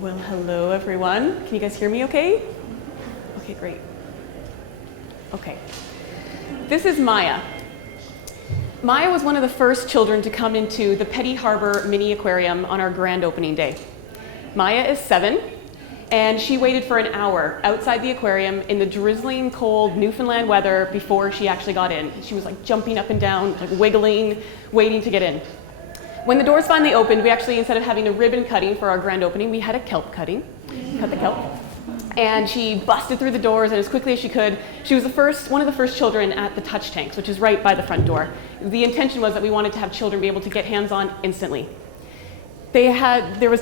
Well, hello everyone. Can you guys hear me okay? Okay, great. Okay. This is Maya. Maya was one of the first children to come into the Petty Harbour Mini Aquarium on our grand opening day. Maya is 7, and she waited for an hour outside the aquarium in the drizzling cold Newfoundland weather before she actually got in. She was like jumping up and down, like wiggling, waiting to get in. When the doors finally opened, we actually, instead of having a ribbon cutting for our grand opening, we had a kelp cutting. Cut the kelp. And she busted through the doors, and as quickly as she could, she was one of the first children at the touch tanks, which is right by the front door. The intention was that we wanted to have children be able to get hands-on instantly. There was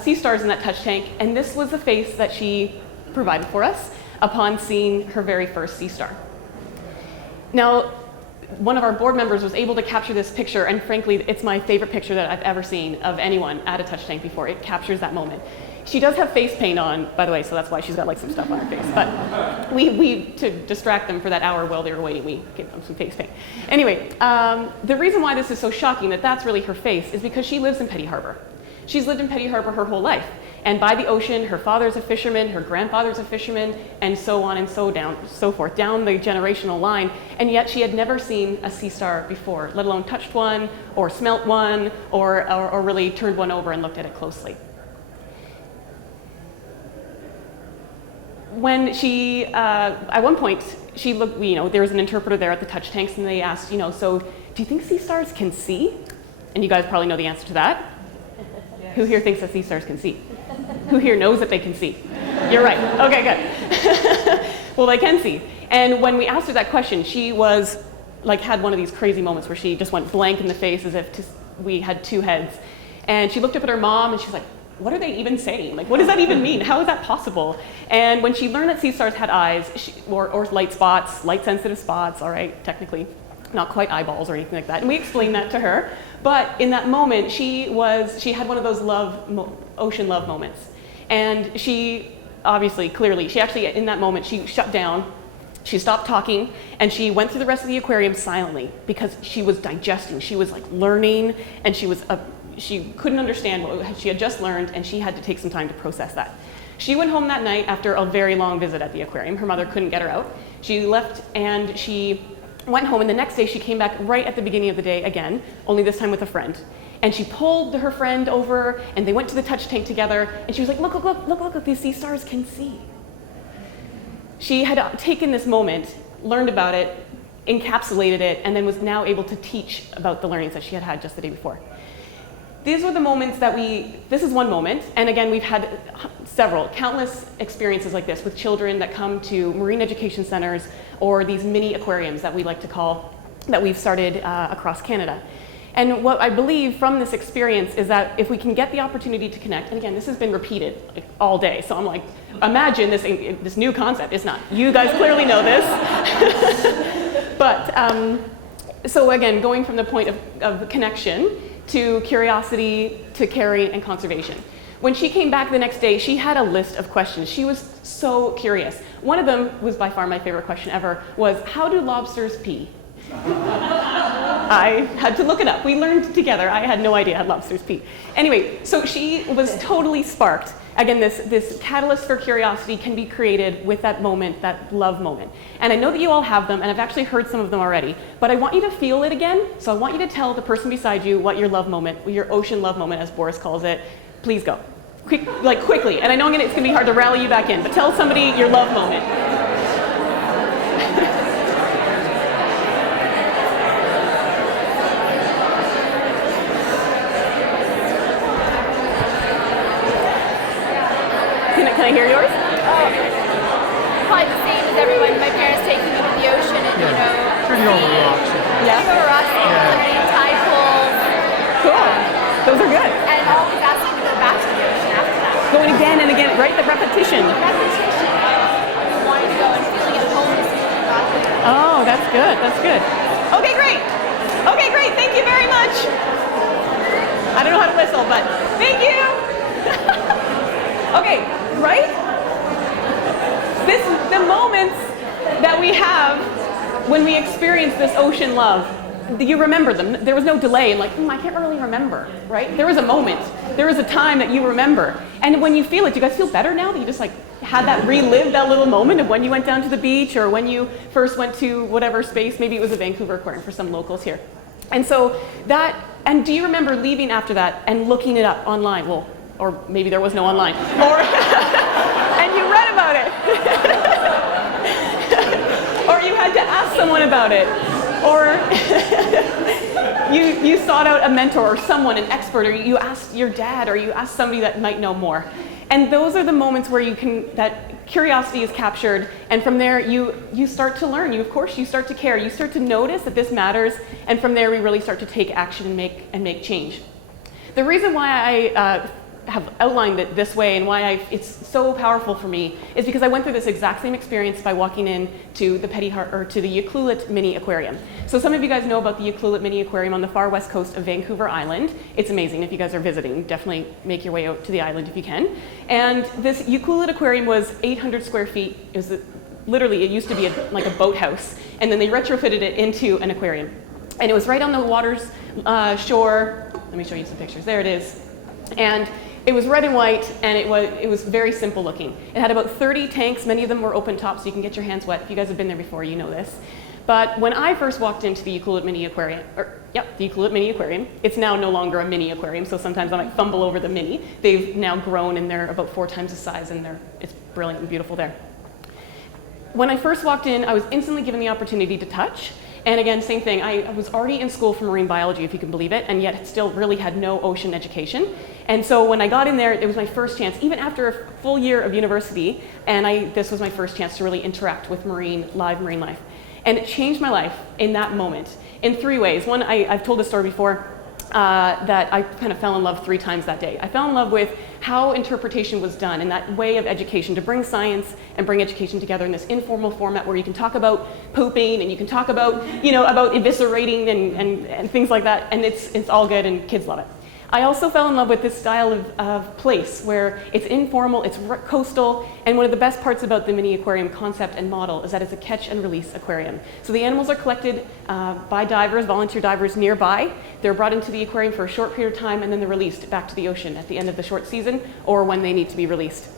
sea stars in that touch tank, and this was the face that she provided for us upon seeing her very first sea star. Now, one of our board members was able to capture this picture, and frankly, it's my favorite picture that I've ever seen of anyone at a touch tank before. It captures that moment. She does have face paint on, by the way, so that's why she's got like some stuff on her face. But to distract them for that hour while they were waiting, we gave them some face paint. Anyway, the reason why this is so shocking that that's really her face is because she lives in Petty Harbour. She's lived in Petty Harbour her whole life. And by the ocean, her father's a fisherman, her grandfather's a fisherman, and so on and so forth, down the generational line. And yet she had never seen a sea star before, let alone touched one, or smelt one, or really turned one over and looked at it closely. When she, at one point, she looked, there was an interpreter there at the touch tanks, and they asked, so do you think sea stars can see? And you guys probably know the answer to that. Yes. Who here thinks that sea stars can see? Who here knows that they can see? You're right. Okay, good. Well, they can see. And when we asked her that question, she was had one of these crazy moments where she just went blank in the face as if we had two heads. And she looked up at her mom, and she was like, what are they even saying? Like, what does that even mean? How is that possible? And when she learned that sea stars had eyes, or light spots, light-sensitive spots, all right, technically, not quite eyeballs or anything like that. And we explained that to her. But in that moment, she had one of those ocean love moments. And she actually, in that moment, she shut down. She stopped talking, and she went through the rest of the aquarium silently because she was digesting. She was learning, and she couldn't understand what she had just learned, and she had to take some time to process that. She went home that night after a very long visit at the aquarium. Her mother couldn't get her out. She left, and she went home, and the next day she came back right at the beginning of the day again, only this time with a friend. And she pulled her friend over, and they went to the touch tank together, and she was like, look, these sea stars can see. She had taken this moment, learned about it, encapsulated it, and then was now able to teach about the learnings that she had had just the day before. These were the moments this is one moment, and again, we've had countless experiences like this with children that come to marine education centers or these mini aquariums that we like to call, that we've started across Canada. And what I believe from this experience is that if we can get the opportunity to connect, and again, this has been repeated all day, so I'm like, imagine this new concept. It's not. You guys clearly know this. But, so again, going from the point of connection to curiosity, to caring, and conservation. When she came back the next day, she had a list of questions. She was so curious. One of them was by far my favorite question ever, was how do lobsters pee? I had to look it up. We learned together. I had no idea how lobsters pee. Anyway, so she was totally sparked. Again, this catalyst for curiosity can be created with that moment, that love moment. And I know that you all have them, and I've actually heard some of them already, but I want you to feel it again. So I want you to tell the person beside you what your love moment, your ocean love moment, as Boris calls it. Please go. Quickly. And I know it's going to be hard to rally you back in, but tell somebody your love moment. Can I hear yours? Probably the same as everyone. My parents taking me to the ocean and, Pretty over rocks. Yeah. Over rocks, tide pools. Cool. Those are good. And always asking to go back to the ocean after that. Going again and again, right? The repetition. Repetition. Wanting to go and feeling at home as soon as we got there. Oh, that's good. That's good. Okay, great. Thank you very much. I don't know how to whistle, but thank you. Okay, right? The moments that we have when we experience this ocean love you remember them. There was no delay and like, I can't really remember, right? There was a moment. There was a time that you remember. And when you feel it, do you guys feel better now that you just like had that relived that little moment of when you went down to the beach or when you first went to whatever space? Maybe it was a Vancouver aquarium for some locals here. And so that, and do you remember leaving after that and looking it up online? Well, or maybe there was no online. Or, and you read about it. Or you had to ask someone about it. Or you sought out a mentor or someone, an expert, or you asked your dad, or you asked somebody that might know more. And those are the moments where you can, that curiosity is captured, and from there you start to learn. Of course, you start to care. You start to notice that this matters, and from there we really start to take action and make change. The reason why I have outlined it this way and why it's so powerful for me is because I went through this exact same experience by walking in to the to the Ucluelet Mini Aquarium. So some of you guys know about the Ucluelet Mini Aquarium on the far west coast of Vancouver Island. It's amazing. If you guys are visiting, definitely make your way out to the island if you can. And this Ucluelet Aquarium was 800 square feet. It was literally, it used to be like a boathouse, and then they retrofitted it into an aquarium. And it was right on the water's shore. Let me show you some pictures. There it is. And it was red and white, and it was very simple looking. It had about 30 tanks. Many of them were open top, so you can get your hands wet. If you guys have been there before, you know this. But when I first walked into the Ucluelet Mini Aquarium, the Ucluelet Mini Aquarium, it's now no longer a mini aquarium, so sometimes I might fumble over the mini. They've now grown, and they're about 4 times the size, and it's brilliant and beautiful there. When I first walked in, I was instantly given the opportunity to touch. And again, same thing, I was already in school for marine biology, if you can believe it, and yet still really had no ocean education. And so when I got in there, it was my first chance, even after a full year of university, and this was my first chance to really interact with live marine life. And it changed my life in that moment in 3 ways. One, I've told this story before, that I kind of fell in love 3 times that day. I fell in love with how interpretation was done and that way of education to bring science and bring education together in this informal format where you can talk about pooping and you can talk about, about eviscerating and things like that, and it's all good and kids love it. I also fell in love with this style of place where it's informal, it's coastal, and one of the best parts about the mini aquarium concept and model is that it's a catch and release aquarium. So the animals are collected by divers, volunteer divers nearby. They're brought into the aquarium for a short period of time and then they're released back to the ocean at the end of the short season or when they need to be released.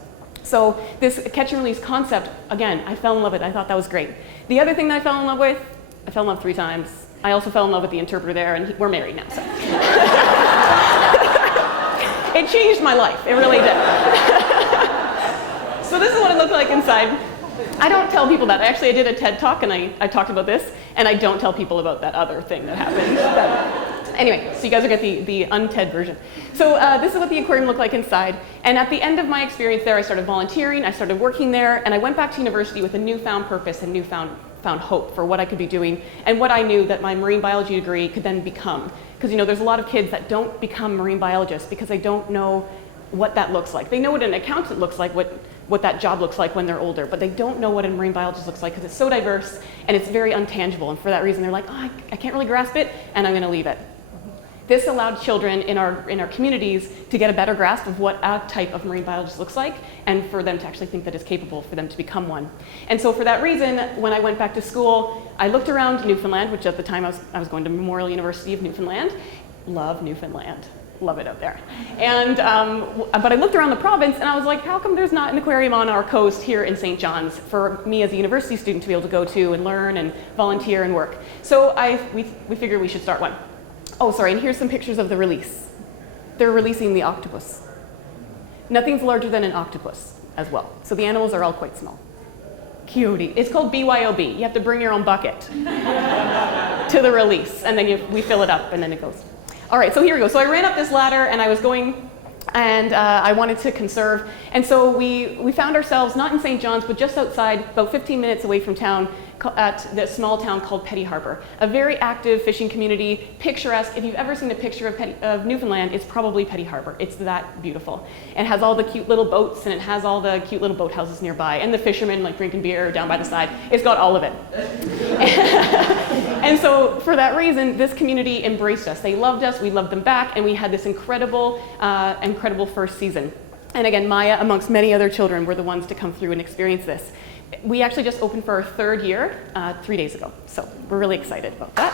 So this catch and release concept, again, I fell in love with it. I thought that was great. The other thing that I fell in love with, I fell in love 3 times. I also fell in love with the interpreter there, and we're married now, so. It changed my life, it really did. So this is what it looked like inside. I don't tell people that. Actually, I did a TED talk, and I talked about this, and I don't tell people about that other thing that happened. But anyway, so you guys will get the un-TED version. So this is what the aquarium looked like inside. And at the end of my experience there, I started volunteering, I started working there, and I went back to university with a newfound purpose and newfound hope for what I could be doing and what I knew that my marine biology degree could then become. Because there's a lot of kids that don't become marine biologists because they don't know what that looks like. They know what an accountant looks like, what that job looks like when they're older, but they don't know what a marine biologist looks like because it's so diverse and it's very untangible. And for that reason, they're like, oh, I can't really grasp it, and I'm going to leave it. This allowed children in our communities to get a better grasp of what a type of marine biologist looks like and for them to actually think that it's capable for them to become one. And so for that reason, when I went back to school, I looked around Newfoundland, which at the time I was going to Memorial University of Newfoundland. Love Newfoundland. Love it out there. And, but I looked around the province and I was like, how come there's not an aquarium on our coast here in St. John's for me as a university student to be able to go to and learn and volunteer and work? So we figured we should start one. Oh, sorry, and here's some pictures of the release. They're releasing the octopus. Nothing's larger than an octopus as well. So the animals are all quite small. Cutie. It's called BYOB. You have to bring your own bucket to the release, and then we fill it up, and then it goes. All right, so here we go. So I ran up this ladder, and I was going, and I wanted to conserve. And so we found ourselves not in St. John's, but just outside, about 15 minutes away from town, at the small town called Petty Harbour. A very active fishing community, picturesque. If you've ever seen a picture of Newfoundland, it's probably Petty Harbour. It's that beautiful. It has all the cute little boats, and it has all the cute little boathouses nearby, and the fishermen like drinking beer down by the side. It's got all of it. And so for that reason, this community embraced us. They loved us, we loved them back, and we had this incredible first season. And again, Maya, amongst many other children, were the ones to come through and experience this. We actually just opened for our 3rd year 3 days ago, so we're really excited about that.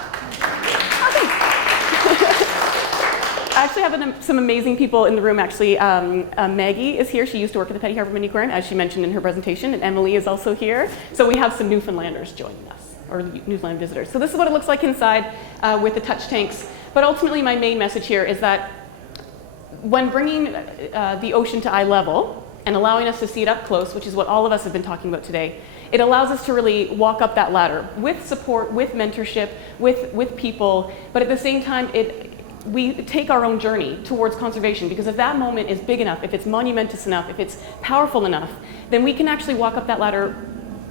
actually have some amazing people in the room, actually. Maggie is here. She used to work at the Petty Harbour Mini Aquarium, as she mentioned in her presentation, and Emily is also here. So we have some Newfoundlanders joining us, or Newfoundland visitors. So this is what it looks like inside with the touch tanks. But ultimately, my main message here is that when bringing the ocean to eye level and allowing us to see it up close, which is what all of us have been talking about today, it allows us to really walk up that ladder with support, with mentorship, with people, but at the same time, we take our own journey towards conservation, because if that moment is big enough, if it's monumentous enough, if it's powerful enough, then we can actually walk up that ladder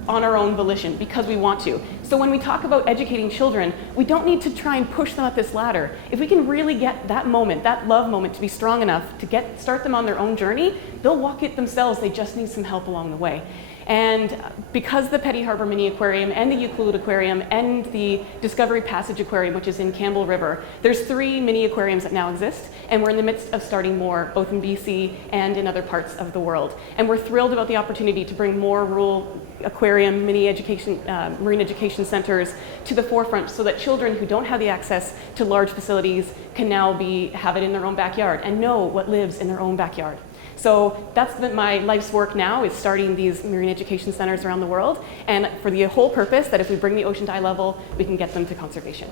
on our own volition because we want to. So when we talk about educating children, we don't need to try and push them up this ladder. If we can really get that moment, that love moment, to be strong enough to start them on their own journey, they'll walk it themselves. They just need some help along the way. And because the Petty Harbour Mini Aquarium and the Ucluelet Aquarium and the Discovery Passage Aquarium, which is in Campbell River, there's 3 mini aquariums that now exist, and we're in the midst of starting more, both in BC and in other parts of the world. And we're thrilled about the opportunity to bring more rural aquarium, mini education, marine education centers to the forefront, so that children who don't have the access to large facilities can now have it in their own backyard and know what lives in their own backyard. So that's my life's work now, is starting these marine education centers around the world, and for the whole purpose that if we bring the ocean to eye level, we can get them to conservation.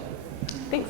Thanks.